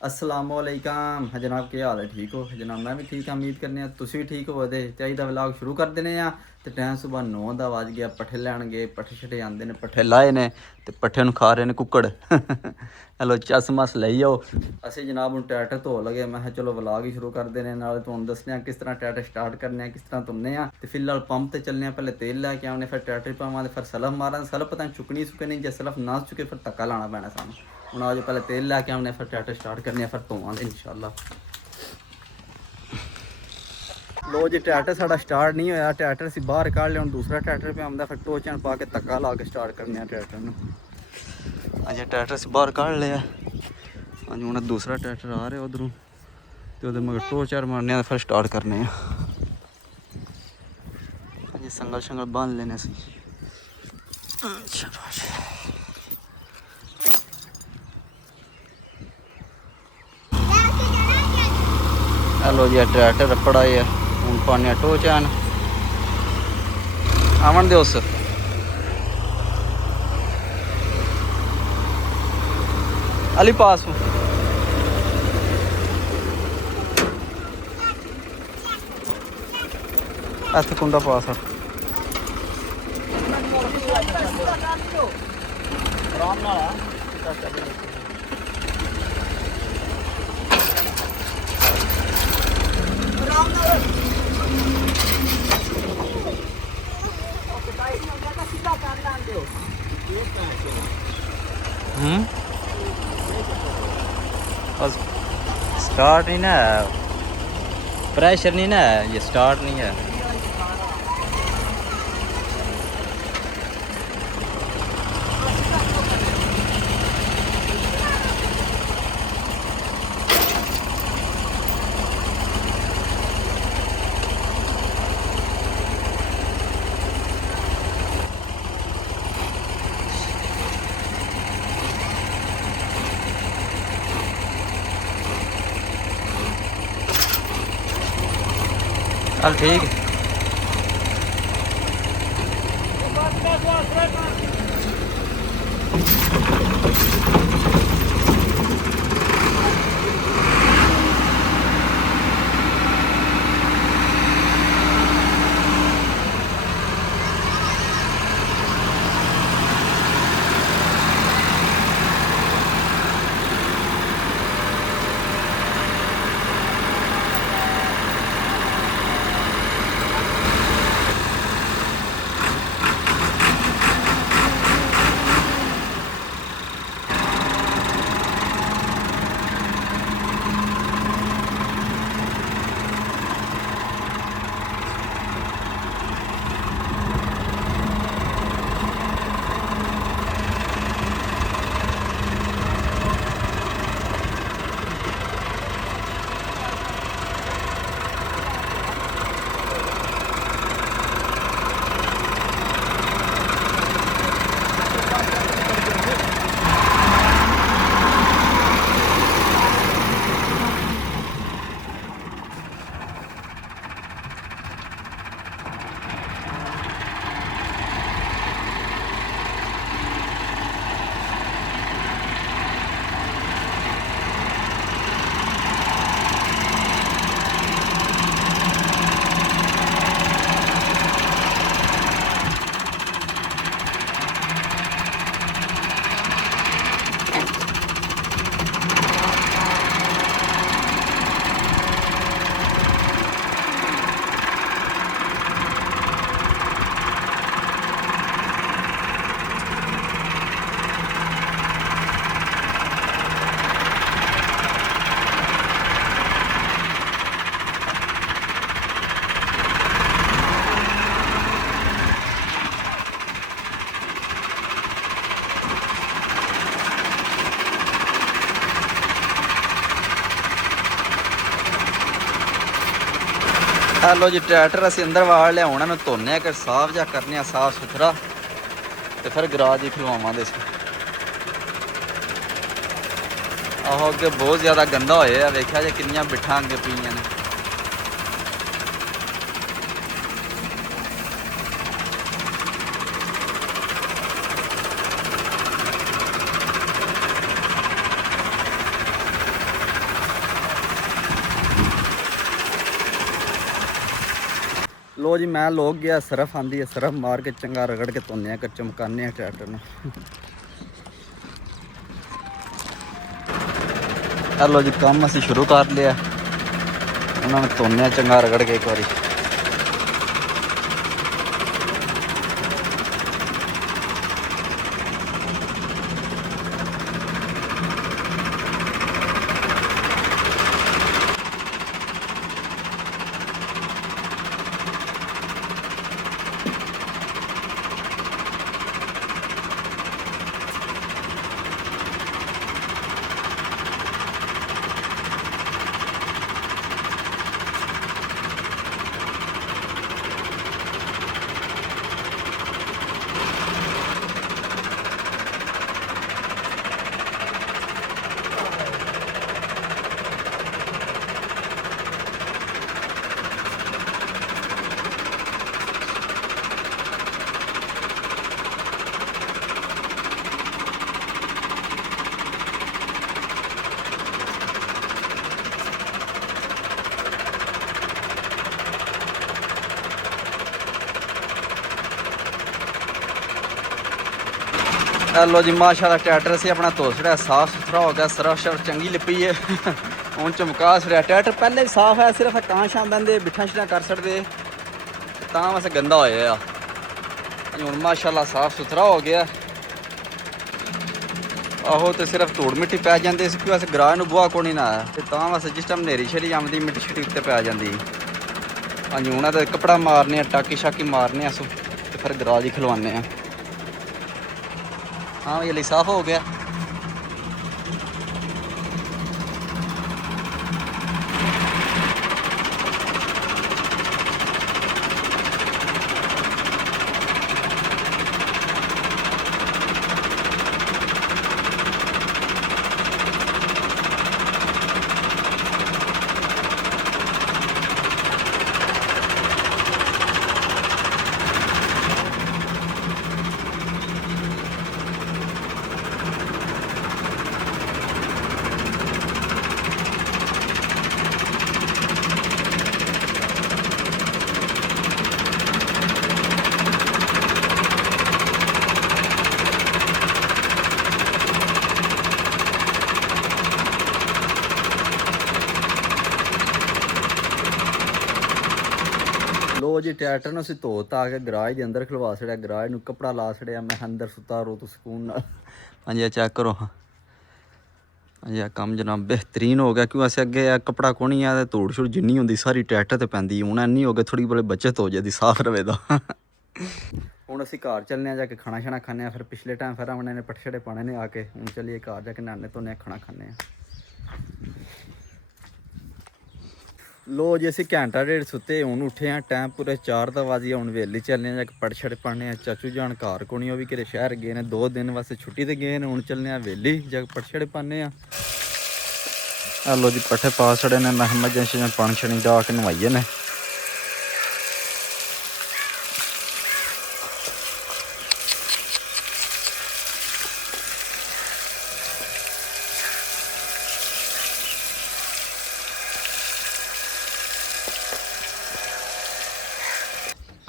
ਅਸਲਾਮੁਅਲੈਕਮ ਜਨਾਬ, ਕੀ ਹਾਲ ਹੈ? ਠੀਕ ਹੋ ਜਨਾਬ? ਮੈਂ ਵੀ ਠੀਕ ਹਾਂ, ਉਮੀਦ ਕਰਨੇ ਆ ਤੁਸੀਂ ਵੀ ਠੀਕ ਹੋਵੋਗੇ। ਚਾਹੀਦਾ ਵਲੌਗ ਸ਼ੁਰੂ ਕਰ ਦਿੰਦੇ ਆ। ਤੇ ਟਾਈਮ ਸੁਬਹ 9 ਦਾ ਵੱਜ ਗਿਆ। ਪੱਠੇ ਲੈਣ ਗਏ, ਪੱਠੇ ਛੱਡੇ ਆਉਂਦੇ ਨੇ, ਪੱਠੇ ਲਾਏ ਨੇ ਤੇ ਪੱਠੇ ਨੂੰ ਖਾ ਰਹੇ ਨੇ ਕੁੱਕੜ। ਹੈਲੋ, ਚਸਮਸ ਲਈ ਆਓ। ਅਸੀਂ ਜਨਾਬ ਹੁਣ ਟਰੈਕਟਰ ਧੋ ਲਗੇ। ਮੈਂ ਕਿਹਾ ਚਲੋ ਵਲੌਗ ਹੀ ਸ਼ੁਰੂ ਕਰਦੇ ਨੇ, ਨਾਲ ਤੁਹਾਨੂੰ ਦੱਸਦੇ ਹਾਂ ਕਿਸ ਤਰ੍ਹਾਂ ਟਰੈਕਟਰ ਸਟਾਰਟ ਕਰਨੇ ਆ, ਕਿਸ ਤਰ੍ਹਾਂ ਧੁੰਨੇ ਆ। ਤੇ ਫਿਲਹਾਲ ਪੰਪ ਤੇ ਚੱਲਨੇ ਆ, ਪਹਿਲੇ ਤੇਲ ਲੈ ਕੇ ਆਉਣੇ, ਫਿਰ ਟਰੈਕਟਰ ਪਾਵਾਂਗੇ, ਫਿਰ ਸਲਫ ਮਾਰਾਂ। ਸਲਫ ਪਤਾ ਨਹੀਂ ਚੁੱਕਣੀ ਸੁੱਕਣੀ, ਜੇ ਸਲਫ ਨਾ ਚੁੱਕੇ ਫਿਰ ਧੱਕਾ ਲਾਉਣਾ ਪੈਣਾ ਸਾਨੂੰ। ਹੁਣ ਆਜੋ ਪਹਿਲੇ ਤੇਲ ਲੈ ਕੇ ਆਉਣੇ, ਫਿਰ ਟਰੈਕਟਰ ਸਟਾਰਟ ਕਰਨੇ ਆ, ਫਿਰ ਧੋਵਾਂਗੇ ਇਨਸ਼ਾਅੱਲਾ। ਲੋ ਜੀ, ਟਰੈਕਟਰ ਸਾਡਾ ਸਟਾਰਟ ਨਹੀਂ ਹੋਇਆ। ਟਰੈਕਟਰ ਅਸੀਂ ਬਾਹਰ ਕੱਢ ਲਿਆ, ਹੁਣ ਦੂਸਰਾ ਟਰੈਕਟਰ ਪਿਆ ਆਉਂਦਾ, ਫਿਰ ਟੋਚਨ ਪਾ ਕੇ ਧੱਕਾ ਲਾ ਕੇ ਸਟਾਰਟ ਕਰਨੇ ਆ ਟਰੈਕਟਰ ਨੂੰ। ਅਜੇ ਟਰੈਕਟਰ ਅਸੀਂ ਬਾਹਰ ਕੱਢ ਲਿਆ। ਹਾਂਜੀ, ਹੁਣ ਦੂਸਰਾ ਟਰੈਕਟਰ ਆ ਰਿਹਾ ਉਧਰੋਂ, ਤੇ ਉਹਦੇ ਮਗਰ ਟੋਚਰ ਮਾਰਨੇ ਆ, ਫਿਰ ਸਟਾਰਟ ਕਰਨੇ ਆ। ਹਾਂਜੀ, ਸੰਗਲ ਸ਼ੰਗਲ ਬੰਨ ਲੈਣੇ ਅਸੀਂ। हेलो जी, ट्रैक्टर रपड़ा है। हूँ पाने टोचन आवन दे उस अली पास ऐसे कुंडा पास है। बस स्टार्ट नहीं ना है, प्रेशर नहीं ना है, ये स्टार्ट नहीं है। चल ठीक है। हेलो जी, ट्रैक्टर असी अंदर वाड़ लिया। उन्होंने धोने कि साफ जा करने साफ सुथरा, तो फिर गराज ही खलवावे। आहो, अगे बहुत ज़्यादा गंदा होया, वेख्या जे किनिया बिठा अगे पईयां ने। लो जी मैं लोग गया सरफ आंदी है, सरफ मार के चंगा रगड़ के धोने चमकाने ट्रैक्टर में। लो जी काम असी शुरू कर लिया, उन्होंने धोने चंगा रगड़ के एक बारी। लो जी माशाल्लाह ट्रैक्टर से अपना धो छड़ा, साफ सुथरा हो गया, सरफ शरफ चंगी लिपी है। हूँ चमका छड़ा ट्रैक्टर, पहले भी साफ है, सिर्फ कां शां बंदे बिठा शिठा कर छड़ते तां वैसे गंदा होया। हूँ माशाल्लाह साफ सुथरा हो गया। आहो तो सिर्फ धूड़ मिट्टी पै जाती, इस वैसे गराज में बुआ कोनी ना है, तां वैसे जिस टाइम नेरी शेरी आमदी मिट्टी शिट्टी उत्ते पै जाती। हाँ जी हूँ तो कपड़ा मारने टाकी शाकी मारने अस, तो फिर गराज ही खलवाने। हाँ ये साफ हो गया। लो जी ट्रैक्टर ने असं धो धा के गराज के अंदर खलवा छड़िया, गराज में कपड़ा ला छड़िया, मैं अंदर सुता रो तो सुकून नाल। हाँ जी चेक करो। हाँ जी काम जनाब बेहतरीन हो गया, क्यों अस अगे कपड़ा कोनी है, धूड़ छूड़ जिन्नी होंगी सारी ट्रैक्टर ते पैंदी, हूँ इन्नी हो गई थोड़ी बड़ी बचत हो जाती साफ रवे दा। हूँ असी घर चलने जाके खाना शाना खाने, फिर पिछले टाइम फिर हमने पट्ठे छड़े पाने ने आके, हूँ चलिए घर जाके नहाने धोने खाना खाने। लो जी असी घंटा डेढ़ सुते, हूँ उठे हैं टाइम पूरे 4 दा बज गया, हूँ वेली चलने जाके पट्ठे छड़े पाने। चाचू जान घर कोनी, वो भी किते शहर गए ने, 2 दिन वास्ते छुट्टी ते गए ने, हूँ चलने वेली जाके पट्ठे छड़े पाने। लो जी पट्ठे पा छड़े ने, मैं मझां शझां पानी शानी डा के नवाइए ने।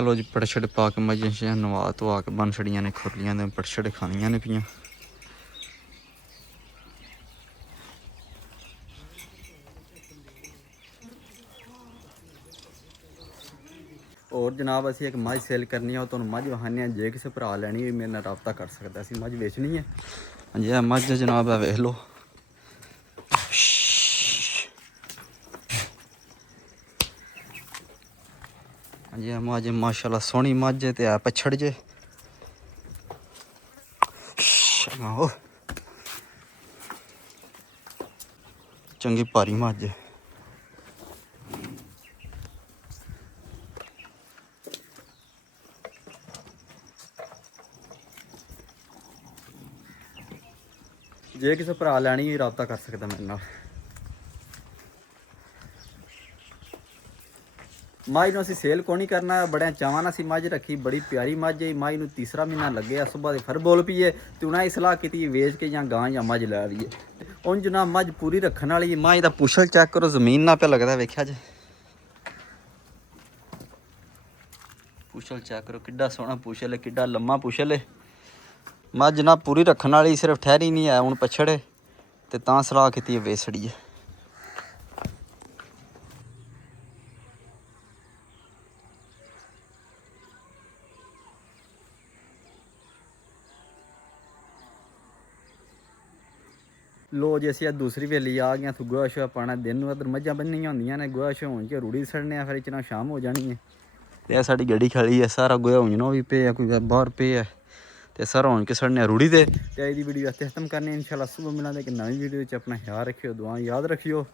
लो जी पट्ठे छड़े पा के मझां शझां नवा धवा के बन छड़ियां ने खुरलियां ने, पट्ठे छड़े खानियां ने पियां। और जनाब असी एक मझ सेल करनी है, तो मझ वहाने जे किसी भरा लैनी होई मेरे नाल राबता कर सकता, असी मझ बेचनी है। हाँ जी मझ जनाब है वेख लो। हाँ जी मझ माशाल्लाह सोहनी मझ है, तो है पछड़ जे। चंगी भारी मझ है। जे किसी भरा लैनी होई राबता कर सकता मेरे नाल। मझ नूं असीं सेल को नहीं करना, बड़े चावां नाल असीं मझ रखी, बड़ी प्यारी मझ है। मझ नूं तीसरा महीना लगे, सुबह दे फिर बोल पईए, ते उन्हें सलाह की वेच के जां गां जां मझ लै आईए। उंज ना मझ पूरी रखने वाली, मझ दा पुछल चेक करो, जमीन ना पे लगता वेख्या जे। ਪੁਸ਼ਲ ਚੈੱਕ ਕਰੋ ਕਿੱਡਾ ਸੋਹਣਾ ਪੁਸ਼ਲ ਹੈ, ਕਿੱਡਾ ਲੰਮਾ ਪੁਸ਼ਲ ਹੈ। ਮੱਝ ਨਾ ਪੂਰੀ ਰੱਖਣ ਵਾਲੀ, ਸਿਰਫ ਠਹਿਰੀ ਨਹੀਂ ਹੈ ਹੁਣ ਪਛੜੇ ਤੇ ਤਾਂ ਸਲਾਹ ਕੀਤੀ ਹੈ ਵੇਸੜੀ ਹੈ। ਲੋ ਜੀ ਅਸੀਂ ਅੱਜ ਦੂਸਰੀ ਵੇਲੀ ਆ ਗਏ ਤੂੰ ਗੋਹਾ ਸ਼ੋਹਾ ਪਾਉਣਾ। ਦਿਨ ਨੂੰ ਇੱਧਰ ਮੱਝਾਂ ਬੰਨੀਆਂ ਹੁੰਦੀਆਂ ਨੇ, ਗੋਹਾ ਸ਼ੋਹਾ ਹੋਣ 'ਚ ਰੂੜੀ ਸੜਨੇ ਆ, ਫਿਰ ਇਹ 'ਚ ਨਾ ਸ਼ਾਮ ਹੋ ਜਾਣੀ ਹੈ। ਤੇ ਇਹ ਸਾਡੀ ਗੱਡੀ ਖੜੀ ਹੈ, ਸਾਰਾ ਗੋਹਾ ਹੋਣ ਨਾ ਵੀ ਪਿਆ, ਕੋਈ ਬਾਹਰ ਪਿਆ ਤੇ ਸਾਰਾ ਹੋਣ ਕੇ ਸੜਨੇ ਰੂੜੀ ਤੇ। ਤੇ ਇਹਦੀ ਵੀਡੀਓ ਇੱਥੇ ਖਤਮ ਕਰਨੀ, ਇਨਸ਼ਾਅੱਲਾ ਸੁਬਹ ਮਿਲਾਂਗੇ ਇੱਕ ਨਵੀਂ ਵੀਡੀਓ 'ਚ। ਆਪਣਾ ਖਿਆਲ ਰੱਖਿਓ, ਦੁਆ ਯਾਦ ਰੱਖਿਓ।